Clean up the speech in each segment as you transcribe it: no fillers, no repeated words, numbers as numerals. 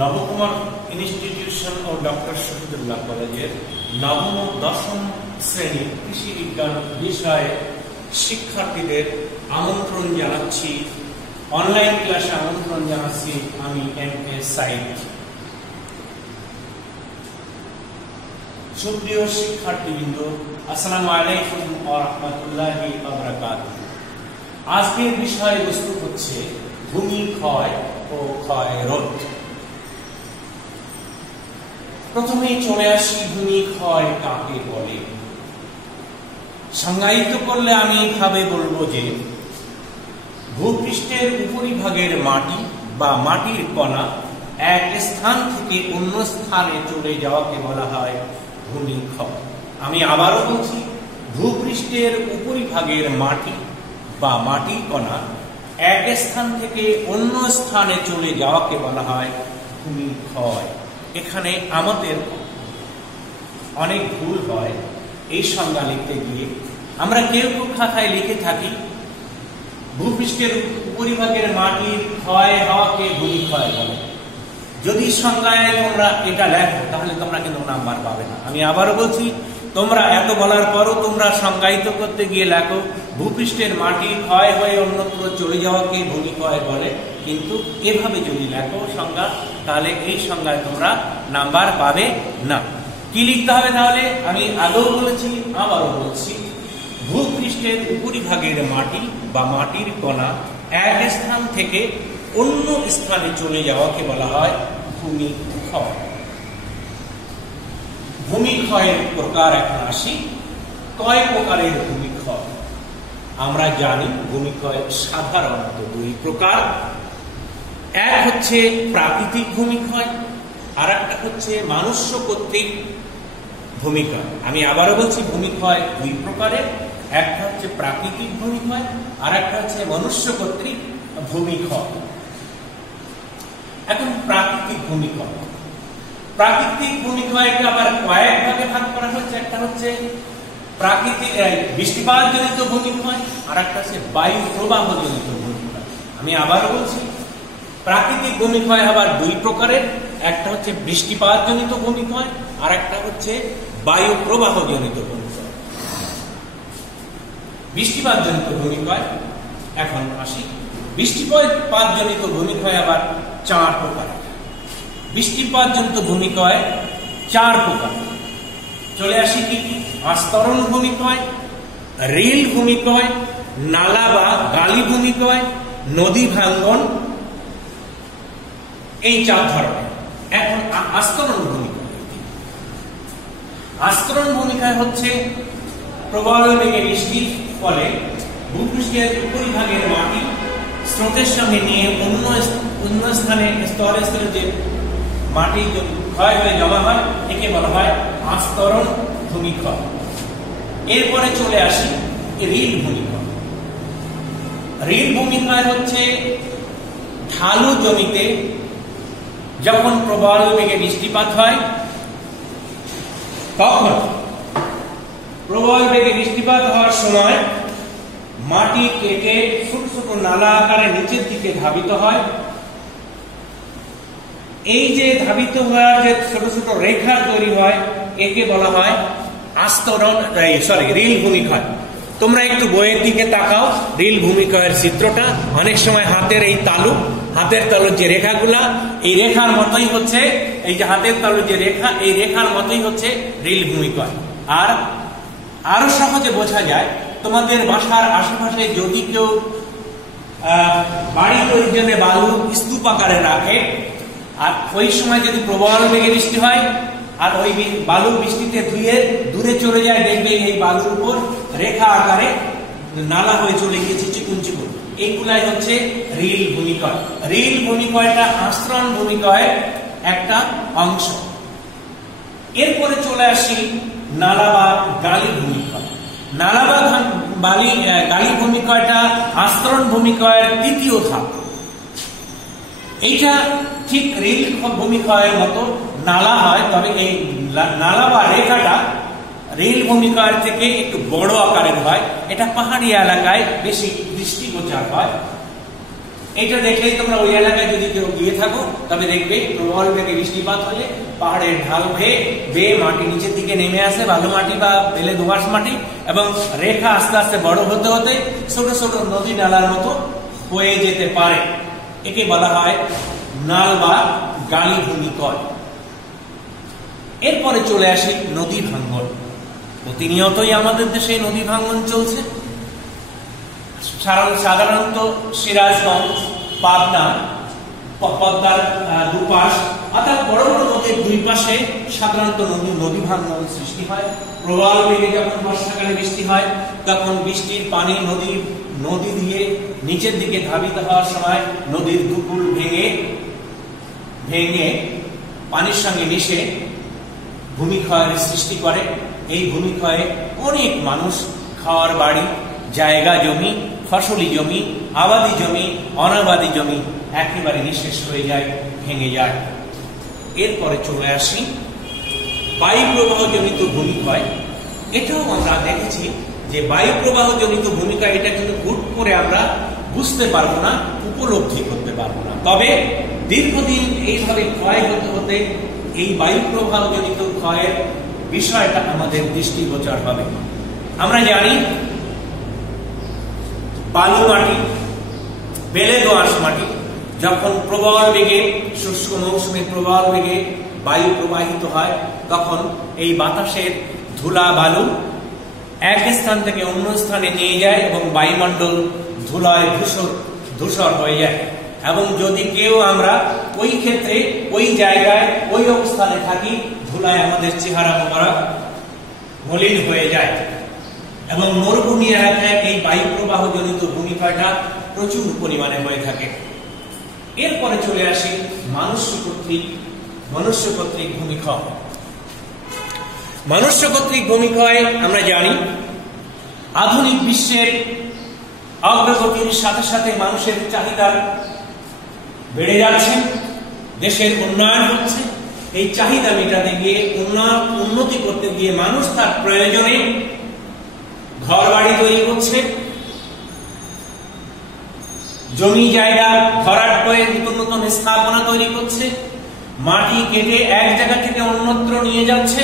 Nabakumar institution ও doctor Shahidullah কলেজের নবম ও দশম শ্রেণীর কৃষি বিজ্ঞান বিষয়ে শিক্ষার্থীদের আমন্ত্রণ জানাচ্ছি, অনলাইন ক্লাসে আমন্ত্রণ জানাচ্ছি আমি এম.এ. সাইদ। সুপ্রিয় শিক্ষার্থীবৃন্দ, আসসালামু আলাইকুম ওয়া রাহমাতুল্লাহি ওয়া বারাকাতুহু। আজকের বিষয়বস্তু হচ্ছে ভূমি ক্ষয় ও ক্ষয় রোধ। প্রথমেই চলে আসি ভূমি ক্ষয় কাকে বলে। সংজ্ঞায়িত করলে আমি এইভাবে বলবো যে ভূপৃষ্ঠের উপরিভাগের মাটি বা মাটির কণা এক স্থান থেকে অন্য স্থানে চলে যাওয়াকে বলা হয় ভূমি ক্ষয়। আমি আবারও বলছি, ভূপৃষ্ঠের উপরিভাগের মাটি বা মাটির কণা এক স্থান থেকে অন্য স্থানে চলে যাওয়াকে বলা হয় ভূমি ক্ষয়। এখানে আমাদের অনেক ভুল হয় এই সংজ্ঞা লিখতে গিয়ে। আমরা কেউ খাতায় লিখে থাকি ভূপৃষ্ঠের উপরিভাগের মাটির ক্ষয় হওয়াকে ভূমি ক্ষয় বলে। যদি সংজ্ঞায় তোমরা এটা লেখো তাহলে তোমরা কিন্তু নাম্বার পাবে না। আমি আবারও বলছি, তোমরা এত বলার পরও তোমরা সংজ্ঞায়িত করতে গিয়ে লেখো ভূপৃষ্ঠের মাটির ক্ষয় হয়ে অন্যত্র চলে যাওয়াকে ভূমি ক্ষয় বলে, কিন্তু এভাবে যদি লেখো সংজ্ঞা তাহলে এই সংজ্ঞায় তোমরা নাম্বার পাবে না। কি লিখতে হবে তাহলে? আমি আগেও বলেছি, আবারও বলছি, ভূপৃষ্ঠের উপরিভাগের মাটি বা মাটির কণা এক স্থান থেকে অন্য স্থানে চলে যাওয়াকে বলা হয় ভূমি ক্ষয়। ভূমি ক্ষয়ের প্রকার এখন আসি। কয় প্রকারের ভূমি ক্ষয়? আমরা জানি ভূমি ক্ষয় সাধারণত দুই প্রকার। এক হচ্ছে প্রাকৃতিক ভূমি ক্ষয়, আর একটা হচ্ছে মনুষ্য কর্তৃক ভূমি ক্ষয়। আমি আবারও বলছি, ভূমি ক্ষয় দুই প্রকারের। একটা হচ্ছে প্রাকৃতিক ভূমি ক্ষয়, আর একটা হচ্ছে মনুষ্য কর্তৃক ভূমি ক্ষয়। এখন প্রাকৃতিক ভূমি ক্ষয়, প্রাকৃতিক ভূমি ক্ষয়কে আবার কয়েক ভাগে ভাগ করা হচ্ছে। একটা হচ্ছে প্রাকৃতিক বৃষ্টিপাত জনিত ভূমি ক্ষয়, আর একটা হচ্ছে বায়ু প্রবাহ জনিত ভূমি ক্ষয়। আমি আবার বলছি, প্রাকৃতিক ভূমি ক্ষয় আবার দুই প্রকারের। একটা হচ্ছে বৃষ্টিপাত জনিত ভূমি ক্ষয়, আর একটা হচ্ছে বায়ু প্রবাহ জনিত ভূমি ক্ষয়। বৃষ্টিপাত জনিত ভূমি ক্ষয় এখন আসি। বৃষ্টিপাত জনিত ভূমি ক্ষয় আবার চার প্রকার। বৃষ্টিপাত জনিত ভূমি ক্ষয় চার প্রকার। চলে আসি কি? আস্তরণ ভূমি ক্ষয়, রিল ভূমি ক্ষয়, নালা বা গালি ভূমি ক্ষয়, নদী ভাঙ্গন, এই চার ধরনের। এখন আস্তরণ ভূমি ক্ষয়। আস্তরণ ভূমি ক্ষয় হচ্ছে প্রবল বেগে বৃষ্টির ফলে ভূপৃষ্ঠের উপরিভাগের মাটি স্রোতের সঙ্গে নিয়ে অন্য স্থানে স্তরে স্তরে যে মাটি ক্ষয় হয়ে জমা হয় একে বলা হয় আস্তরণ ভূমি ক্ষয়। এরপরে চলে আসি রিল ভূমি ক্ষয়। রিল ভূমি ক্ষয় হচ্ছে ঢালু জমিতে যখন প্রবল বেগে বৃষ্টিপাত হয়, তখন প্রবল বেগে বৃষ্টিপাত হওয়ার সময় মাটি কেটে ছোট ছোট নালা আকারে নিচের দিকে ধাবিত হয়। এই যে ধাবিত হওয়ার যে ছোট ছোট রেখা তৈরি হয় একে বলা হয় রিল ভূমি ক্ষয়। তোমরা একটু বইয়ের দিকে তাকাও, রিল ভূমি ক্ষয়ের চিত্রটা। অনেক সময় হাতের তালুর যে রেখাগুলা, এই রেখার মতোই হচ্ছে, এই যে হাতের তালুর যে রেখা, এই রেখার মতোই হচ্ছে রিল ভূমি ক্ষয়। আর আরো সহজে বোঝা যায়, তোমাদের বাসার আশেপাশে যদি কেউ বাড়ি তৈরির জন্য বালু স্তূপ আকারে রাখে, আর ওই সময় যদি প্রবল বেগে বৃষ্টি হয় আর ওই বালু বৃষ্টিতে ধুয়ে দূরে চলে যায়, দেখবে এই বালুর উপর রেখা আকারে নালা হয়ে চলে গিয়েছে চিকুন চিকুন। এইগুলাই হচ্ছে রিল ভূমি ক্ষয়। রিল ভূমি ক্ষয়টা আস্তরণ ভূমি ক্ষয়ের একটা অংশ। এরপরে চলে আসি নালা বা গালি ভূমি ক্ষয়। নালা বা গালি ভূমি ক্ষয়টা আস্তরণ ভূমি ক্ষয়ের তৃতীয় ধাপ। এইটা ঠিক রিল ভূমি ক্ষয়ের মতো নালা হয়, তবে এই নালা বা রেখাটা রিল ভূমি ক্ষয়ের থেকে একটু বড় আকারের হয়। এটা পাহাড়ি এলাকায় বেশি দৃষ্টিগোচর হয়। এটা দেখলেই তোমরা ওই এলাকায় যদি কেউ গিয়ে থাকো তবে দেখবে প্রবল বেগে বৃষ্টিপাত হলে পাহাড়ের ঢাল বেয়ে মাটি নিচের দিকে নেমে আসে, বালু মাটি বা বেলে দোআঁশ মাটি, এবং রেখা আস্তে আস্তে বড় হতে হতে ছোট ছোট নদী নালার মতো হয়ে যেতে পারে। একে বলা হয় নাল বা গালি ভূমিক্ষয়। এরপরে চলে আসি নদী ভাঙ্গন। প্রতিনিয়তই আমাদের দেশে নদী ভাঙ্গন চলছে। সাধারণত সিরাজগঞ্জ, পাবনা, পদ্মার দুপাশ অর্থাৎ বড় বড় নদীর দুই পাশে সাধারণত নদী ভাঙ্গন সৃষ্টি হয়। প্রবল বেগে যখন বর্ষাকালে বৃষ্টি হয় তখন বৃষ্টির পানি নদী দিয়ে নিচের দিকে ধাবিত হওয়ার সময় নদীর দুকুল ভেঙে পানির সঙ্গে মিশে ভূমিক্ষয়ের সৃষ্টি করে। এই ভূমিক্ষয়ে অনেক মানুষ খাওয়ার বাড়ি, জায়গা জমি, ফসলি জমি, আবাদি জমি, অনাবাদি জমি একেবারে নিঃশেষ হয়ে যায়, ভেঙে যায়। এরপরে চলে আসি বায়ু প্রবাহ জনিত ভূমিক্ষয়। এটাও আমরা দেখেছি যে বায়ু প্রবাহ জনিত ভূমিক্ষয় এটা কিন্তু হুট করে আমরা বুঝতে পারবো না, উপলব্ধি করতে পারবো না। তবে দীর্ঘদিন এইভাবে ক্ষয় হতে হতে এই বায়ু প্রবাহ জনিত ক্ষয়ের বিষয়টা আমাদের দৃষ্টিগোচর হবে। আমরা জানি বালু মাটি, বেলে দোআঁশ মাটি যখন প্রবল বেগে শুষ্ক মৌসুমে প্রবল বেগে বায়ু প্রবাহিত হয় তখন এই বাতাসের ধুলা বালু এক স্থান থেকে অন্য স্থানে নিয়ে যায় এবং বায়ুমণ্ডল ধুলায় ধূসর হয়ে যায়। এবং যদি কেউ আমরা ওই ক্ষেত্রে ওই জায়গায় ওই অবস্থানে থাকি, ধুলায় আমাদের চেহারা মোবারক মলিন হয়ে যায়। এবং মরুভূমি এলাকায় এই বায়ু প্রবাহ জনিত ভূমিক্ষয়টা প্রচুর পরিমাণে হয়ে থাকে। এরপরে চলে আসি মনুষ্য কর্তৃক ভূমিক্ষয়। মনুষ্য কর্তৃক ভূমিক্ষয় আমরা জানি আধুনিক বিশ্বের অগ্রগতির সাথে সাথে মানুষের চাহিদা বেড়ে যাচ্ছে, দেশের উন্নয়ন হচ্ছে। এই চাহিদা মেটাতে গিয়ে, উন্নতি করতে গিয়ে মানুষ তার প্রয়োজনে ঘর বাড়ি তৈরি করছে, জমি জায়গা ভরাট করে নতুন নতুন স্থাপনা তৈরি করছে, মাটি কেটে এক জায়গা থেকে অন্যত্র নিয়ে যাচ্ছে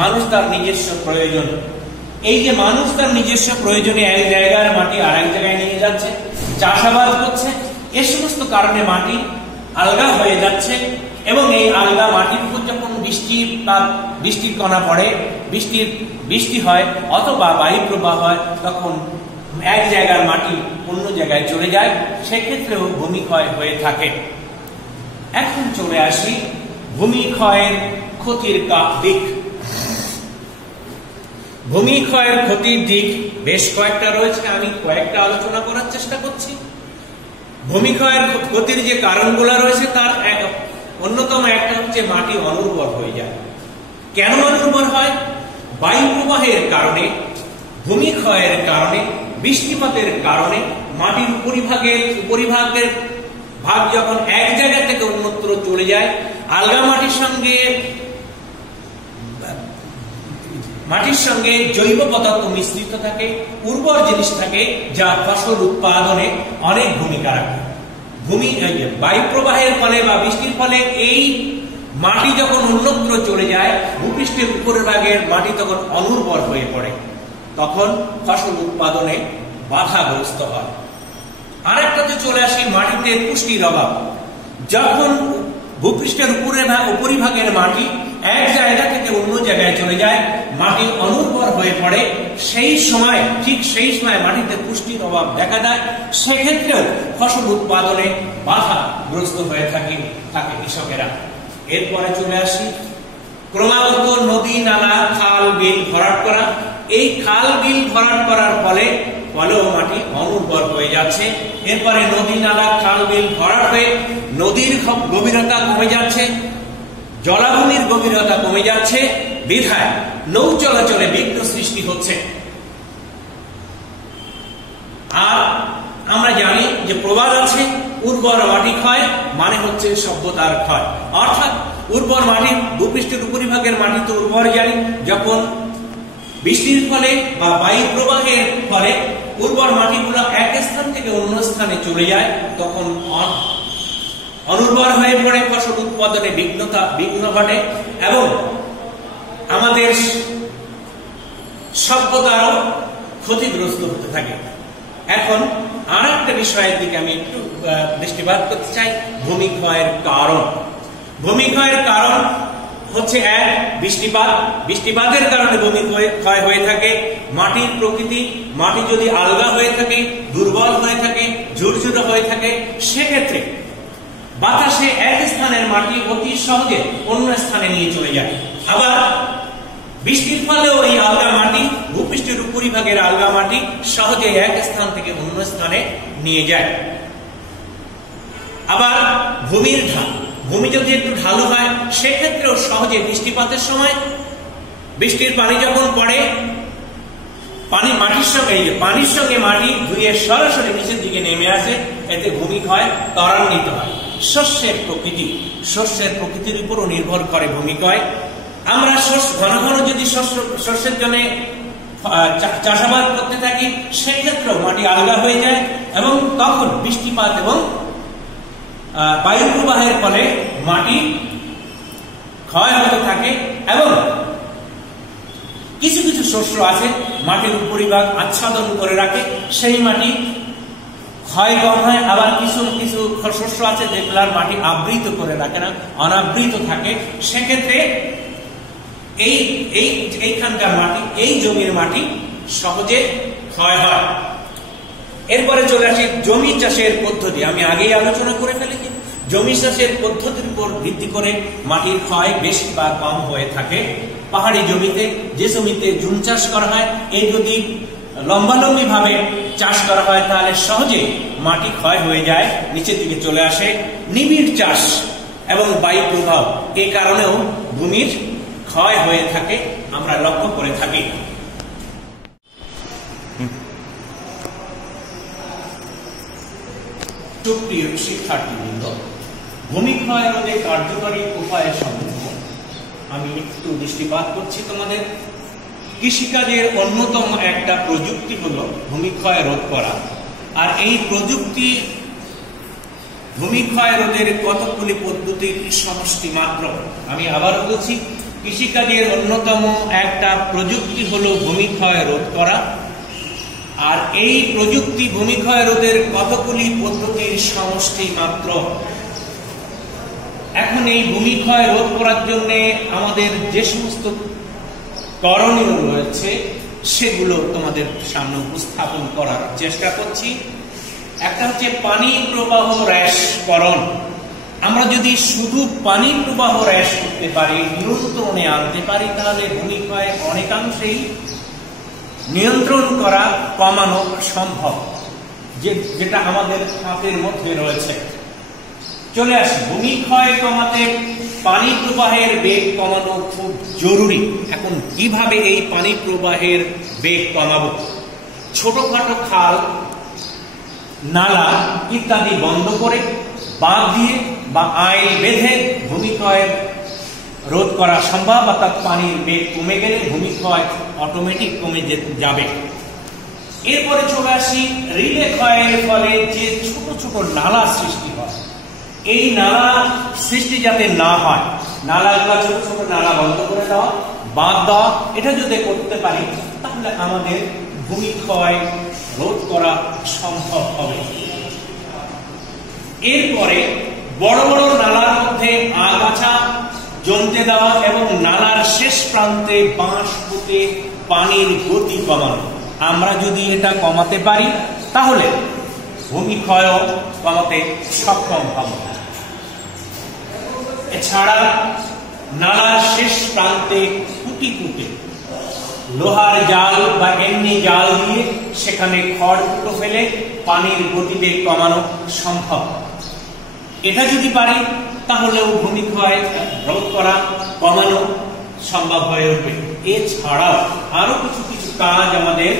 মানুষ তার নিজস্ব প্রয়োজন। এই যে মানুষ তার নিজস্ব প্রয়োজনে এক জায়গার মাটি আর এক জায়গায় নিয়ে যাচ্ছে, চাষাবাদ করছে, এ সমস্ত কারণে মাটি আলগা হয়ে যাচ্ছে। এবং এই আলগা মাটির উপর যখন বৃষ্টির কণা পড়ে, বৃষ্টি হয় অথবা বায়ু প্রবাহ হয়, তখন এক জায়গার মাটি অন্য জায়গায় চলে যায়, সেক্ষেত্রেও ভূমিক্ষয় হয়ে থাকে। এখন চলে আসি ভূমিক্ষয়ের ক্ষতির দিক। ভূমিক্ষয়ের ক্ষতির দিক বেশ কয়েকটা রয়েছে, আমি কয়েকটা আলোচনা করার চেষ্টা করছি। ভূমিক্ষয়ের ক্ষতির যে কারণগুলো রয়েছে তার অন্যতম একটা হচ্ছে মাটি অনুর্বর হয়ে যায়। কেন অনুর্বর হয়? বায়ু প্রবাহের কারণে, ভূমিক্ষয়ের কারণে, বৃষ্টিপাতের কারণে মাটির উপরিভাগের ভাগ যখন এক জায়গা থেকে অন্যত্র চলে যায়, আলগা মাটির সঙ্গে জৈব পদার্থ মিশ্রিত থাকে, উর্বর জিনিস থাকে, যা ফসল উৎপাদনে অনেক ভূমিকা রাখে। বায়ু প্রবাহের ফলে বা বৃষ্টির ফলে এই মাটি যখন অন্যত্র চলে যায়, ভূপৃষ্ঠের উপরের ভাগের মাটি তখন অনুর্বর হয়ে পড়ে, তখন ফসল উৎপাদনে বাধাগ্রস্ত হয়। আরেকটাতে চলে আসি মাটিতে পুষ্টির অভাব। যখন ভূপৃষ্ঠের উপরিভাগের মাটি এক জায়গা থেকে অন্য জায়গায় চলে যায়, মাটি অনুর্বর হয়ে পড়ে, ঠিক সেই সময় মাটিতে পুষ্টির অভাব দেখা দেয়, সেক্ষেত্রেও ফসল উৎপাদনে বাধাগ্রস্ত হয়ে থাকে কৃষকেরা। এরপরে চলে আসি ক্রমাগত নদী নালা খাল বিল ভরাট করা। এই খাল বিল ভরাট করার ফলেও মাটি অনুর্বর হয়ে যাচ্ছে। এরপরে নদী নালা খাল বিল ভরাট হয়ে নদীর গভীরতা কমে যাচ্ছে, জলাভূমির গভীরতা কমে যাচ্ছে, বিধায় নৌ চলাচলে বিঘ্ন সৃষ্টি হচ্ছে। আর আমরা জানি যে প্রবাদ আছে, উর্বর মাটি ক্ষয় মানে হচ্ছে সভ্যতার ক্ষয়। অর্থাৎ উর্বর মাটি, ভূপৃষ্ঠের উপরিভাগের মাটি তো উর্বর জানি, যখন বৃষ্টির ফলে বা বায়ু প্রবাহের ফলে উর্বর মাটিগুলো এক স্থান থেকে অন্য স্থানে চলে যায়, তখন অনুর্বর হয়ে পড়ে, ফসল উৎপাদনে বিঘ্ন ঘটে এবং আমাদের সভ্যতারও ক্ষতিগ্রস্ত হতে থাকে। এখন আর একটা বিষয়ের দিকে আমি একটু দৃষ্টিপাত করতে চাই, ভূমিক্ষয়ের কারণ। ভূমিক্ষয়ের কারণ হচ্ছে এক, বৃষ্টিপাত। বৃষ্টিপাতের কারণে ভূমিক্ষয় হয়ে থাকে। মাটির প্রকৃতি, মাটি যদি আলগা হয়ে থাকে, দুর্বল হয়ে থাকে, ঝুরঝুরে হয়ে থাকে, সেক্ষেত্রে বাতাসে এক স্থানের মাটি অতি সহজে অন্য স্থানে নিয়ে চলে যায়। আবার বৃষ্টির ফলেও এই আলগা মাটি, ভূপৃষ্ঠের উপরিভাগের আলগা মাটি সহজে এক স্থান থেকে অন্য স্থানে নিয়ে যায়। আবার ভূমির ঢাল, ভূমি যদি একটু ঢালু হয় সেক্ষেত্রেও সহজে বৃষ্টিপাতের সময় বৃষ্টির পানি যখন পড়ে, পানির সঙ্গে মাটি ধুয়ে সরাসরি নিচের দিকে নেমে আসে, এতে ভূমিক্ষয় ত্বরান্বিত হয়। শস্যের প্রকৃতির উপরও নির্ভর করে ভূমিক্ষয়। আমরা ঘন ঘন যদি শস্যের জন্য চাষাবাদ করতে থাকি, সেক্ষেত্রেও মাটি আলগা হয়ে যায় এবং তখন বৃষ্টিপাত এবং বায়ু প্রবাহের ফলে মাটি ক্ষয় হতে থাকে। এবং কিছু কিছু শস্য আছে মাটির উপরিভাগ আচ্ছাদন করে রাখে, সেই মাটি ক্ষয় কম হয়। আবার কিছু কিছু শস্য আছে যেগুলার মাটি আবৃত করে রাখে না, অনাবৃত থাকে, সেক্ষেত্রে এইখানকার মাটি, এই জমির মাটি সহজে ক্ষয় হয়। এরপরে চলে আসি জমি চাষের পদ্ধতি। আমি আগেই আলোচনা করে ফেলেছি, জমি চাষের পদ্ধতির উপর ভিত্তি করে মাটির ক্ষয় বেশি বা কম হয়ে থাকে। পাহাড়ি জমিতে, যে জমিতে জুম চাষ করা হয়, এই যদি লম্বালম্বি ভাবে চাষ করা হয় তাহলে সহজে মাটি ক্ষয় হয়ে যায়, নিচের দিকে চলে আসে। নিবিড় চাষ এবং বায়ু প্রভাব, এই কারণেও ভূমির ক্ষয় হয়ে থাকে, আমরা লক্ষ্য করে থাকি। সুপ্রিয় শিক্ষার্থীবৃন্দ, ভূমিক্ষয় রোধে কার্যকরী উপায় সম্বন্ধে আমি একটু দৃষ্টিপাত করছি তোমাদের। কৃষিকাজের অন্যতম একটা প্রযুক্তি হলো ভূমিক্ষয় রোধ করা। আর এই প্রযুক্তি ভূমিক্ষয় রোধের কতগুলি পদ্ধতির সমষ্টি মাত্র। আমি আবারও বলছি, কৃষিকাজের অন্যতম একটা প্রযুক্তি হলো ভূমিক্ষয় রোধ করা। আর এই প্রযুক্তি ভূমিক্ষয় রোধের কতগুলি পদ্ধতির সমষ্টি মাত্র। এখন এই ভূমিক্ষয় রোধ করার জন্য আমাদের যে সমস্ত করণীয় রয়েছে সেগুলো তোমাদের সামনে উপস্থাপন করার চেষ্টা করছি। একটা হচ্ছে পানি প্রবাহ হ্রাসকরণ। আমরা যদি শুধু পানি প্রবাহ হ্রাস করতে পারি, নিয়ন্ত্রণে আনতে পারি, তাহলে ভূমিক্ষয় অনেকাংশেই নিয়ন্ত্রণ করা, কমানো সম্ভব, যেটা আমাদের হাতের মধ্যে রয়েছে। চলে আসি, ভূমিক্ষয় কমাতে পানি প্রবাহের বেগ কমানো খুব জরুরি। এখন কিভাবে এই পানি প্রবাহের বেগ কমাবো? ছোটখাটো খাল, নালা ইত্যাদি বন্ধ করে, বাঁধ দিয়ে বা আইল বেঁধে ভূমিক্ষয় রোধ করা সম্ভব। অর্থাৎ পানির বেগ কমে গেলে ভূমিক্ষয় অটোমেটিক কমে যাবে। এরপরে চলে আসি, রিলে ক্ষয়ের ফলে যে ছোট ছোট নালা সৃষ্টি হয়, এই নালা সৃষ্টি যাতে না হয়, নালাগুলো ছোট ছোট নালা বন্ধ করে দেওয়া, বাঁধ দেওয়া, এটা যদি করতে পারি তাহলে আমাদের ভূমিক্ষয় রোধ করা সম্ভব হবে। এরপরে বড় বড় নালার মধ্যে আগাছা জমতে দেওয়া এবং নালার শেষ প্রান্তে বাঁশ পুঁতে পানির গতি কমানো। আমরা যদি এটা কমাতে পারি তাহলে ভূমিক্ষয় কমাতে সক্ষম হব। এছাড়া নালার শেষ প্রান্তে খুঁটি পুঁতে লোহার জাল বা এমনি জাল দিয়ে সেখানে খড় ফুটো ফেলে পানির গতিবেগ কমানো সম্ভব। এটা যদি পারি তাহলেও ভূমিক্ষয় রোধ করা, কমানো সম্ভব হয়ে উঠবে। এছাড়াও আরো কিছু কিছু কাজ আমাদের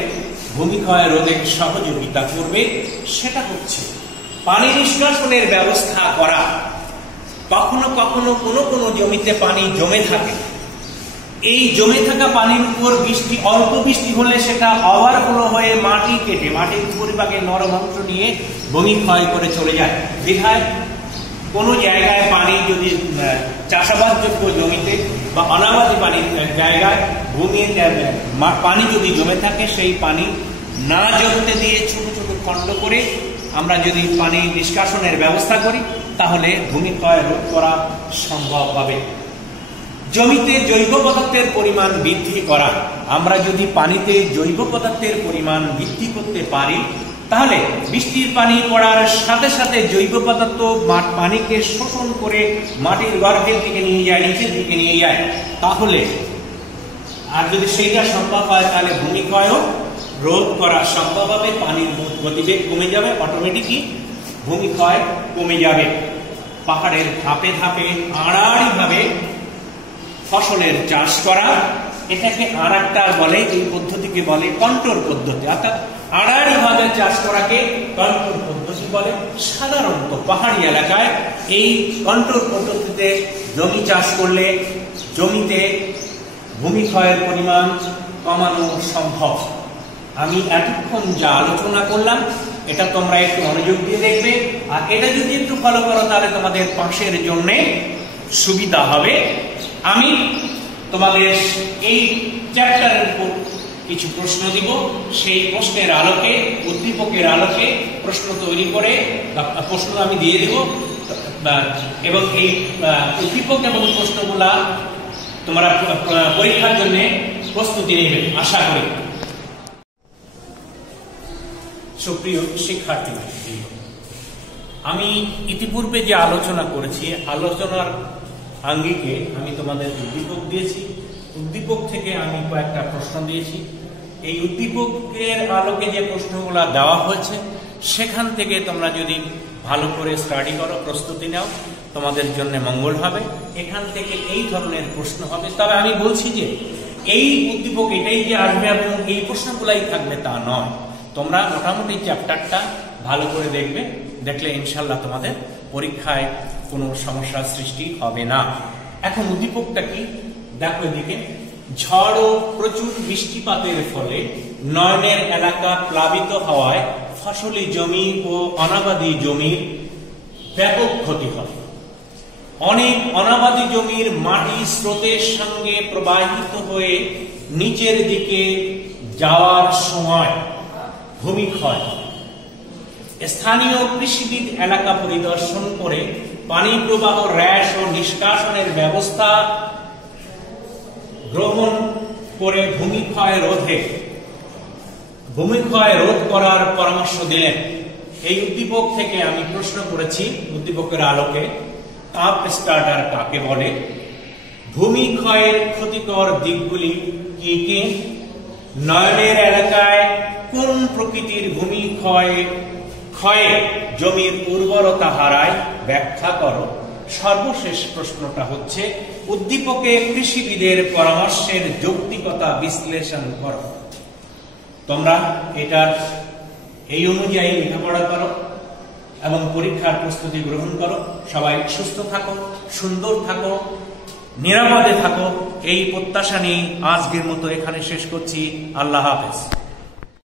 ভূমিক্ষয় রোধে সহযোগিতা করবে। সেটা হচ্ছে পানি নিষ্কাশনের ব্যবস্থা করা। কখনো কখনো কোনো কোনো জমিতে পানি জমে থাকে, এই জমে থাকা পানির উপর বৃষ্টি, অল্প বৃষ্টি হলে সেটা ওভারফ্লো হয়ে মাটি কেটে মাটির উপরিভাগে নরম অংশ নিয়ে ভূমি ক্ষয় করে চলে যায়। বিধায় কোনো জায়গায় পানি যদি চাষাবাদযোগ্য জমিতে বা অনাবাদি পানির জায়গায় ভূমির পানি যদি জমে থাকে, সেই পানি না জমতে দিয়ে ছোট ছোট খণ্ড করে আমরা যদি পানি নিষ্কাশনের ব্যবস্থা করি, তাহলে ভূমি ক্ষয় রোধ করা সম্ভব হবে। জমিতে জৈব পদার্থের পরিমাণ বৃদ্ধি করা, আমরা যদি পানিতে জৈব পদার্থের পরিমাণ বৃদ্ধি করতে পারি, তাহলে বৃষ্টির পানি পড়ার সাথে সাথে জৈব পদার্থ পানিকে শোষণ করে মাটির গর্ভের দিকে নিয়ে যায়, নিচের দিকে নিয়ে যায়। তাহলে আর যদি সেইটা সম্ভব হয়, তাহলে ভূমি ক্ষয়ও রোধ করা সম্ভব হবে। পানির গতিবেগ কমে যাবে, অটোমেটিকই ভূমি ক্ষয় কমে যাবে। পাহাড়ের ধাপে ধাপে আড়াআড়ি ভাবে ফসলের চাষ করা, এটাকে আর একটা বলে, এই পদ্ধতিকে বলে কন্ট্রোল পদ্ধতি। অর্থাৎ আড়াআড়ি ভাবে চাষ করাকে কন্ট্রোল পদ্ধতি বলে। সাধারণত পাহাড়ি এলাকায় এই কন্ট্রোল পদ্ধতিতে জমি চাষ করলে জমিতে ভূমি ক্ষয়ের পরিমাণ কমানো সম্ভব। আমি এতক্ষণ যা আলোচনা করলাম, এটা তোমরা একটু মনোযোগ দিয়ে দেখবে, আর এটা যদি একটু ফলো করো, তাহলে তোমাদের পাশের জন্য সুবিধা হবে। আমি তোমাদের এই চ্যাপ্টারের উপর কিছু প্রশ্ন দিব, সেই প্রশ্নের আলোকে, উদ্দীপকের আলোকে প্রশ্ন তৈরি করে প্রশ্ন আমি দিয়ে দেব, এবং এই উদ্দীপক এবং প্রশ্নগুলা তোমরা পরীক্ষার জন্য প্রস্তুতি নেবে আশা করি। সুপ্রিয় শিক্ষার্থী, আমি ইতিপূর্বে যে আলোচনা করেছি, আলোচনার আঙ্গিকে আমি তোমাদের উদ্দীপক দিয়েছি। উদ্দীপক থেকে আমি কয়েকটা প্রশ্ন দিয়েছি। এই উদ্দীপকের আলোকে যে প্রশ্নগুলো দেওয়া হয়েছে, সেখান থেকে তোমরা যদি ভালো করে স্টাডি করো, প্রস্তুতি নাও, তোমাদের জন্য মঙ্গল হবে। এখান থেকে এই ধরনের প্রশ্ন হবে। তবে আমি বলছি যে এই উদ্দীপক এটাই যে আসবে এবং এই প্রশ্নগুলাই থাকবে তা নয়। তোমরা মোটামুটি চ্যাপ্টারটা ভালো করে দেখবে, দেখলে ইনশাল্লাহ তোমাদের পরীক্ষায় কোনো সমস্যার সৃষ্টি হবে না। এখন উদ্দীপকটা কি দেখো এদিকে। ঝড় ও প্রচুর বৃষ্টিপাতের ফলে নয়নের এলাকা প্লাবিত হওয়ায় ফসলি জমি ও অনাবাদি জমির ব্যাপক ক্ষতি হয়। অনেক অনাবাদি জমির মাটি স্রোতের সঙ্গে প্রবাহিত হয়ে নিচের দিকে যাওয়ার সময় ভূমি ক্ষয়। স্থানীয় কৃষিবিদ এলাকা পরিদর্শন করে পানি প্রবাহ হ্রাস ও নিষ্কাশনের ব্যবস্থা গ্রহণ করে ভূমি ক্ষয় রোধ করার পরামর্শ দিলেন। এই উদ্দীপক থেকে আমি প্রশ্ন করেছি, উদ্দীপকের আলোকে কাপ স্টার্টার কাকে বলে, ভূমি ক্ষয়ের ক্ষতিকর দিকগুলি কি কি, নয়নের এলাকায় কোন প্রকৃতির ভূমি ক্ষয়ে জমির উর্বরতা হারায় ব্যাখ্যা করো। সর্বশেষ প্রশ্নটা হচ্ছে, উদ্দীপকে কৃষিবিদের পরামর্শের যৌক্তিকতা বিশ্লেষণ করো। তোমরা এটার এই অনুযায়ী লেখাপড়া করো এবং পরীক্ষার প্রস্তুতি গ্রহণ করো। সবাই সুস্থ থাকো, সুন্দর থাকো, নিরাপদে থাকো, এই প্রত্যাশা নিয়ে আজকের মতো এখানে শেষ করছি। আল্লাহ হাফেজ।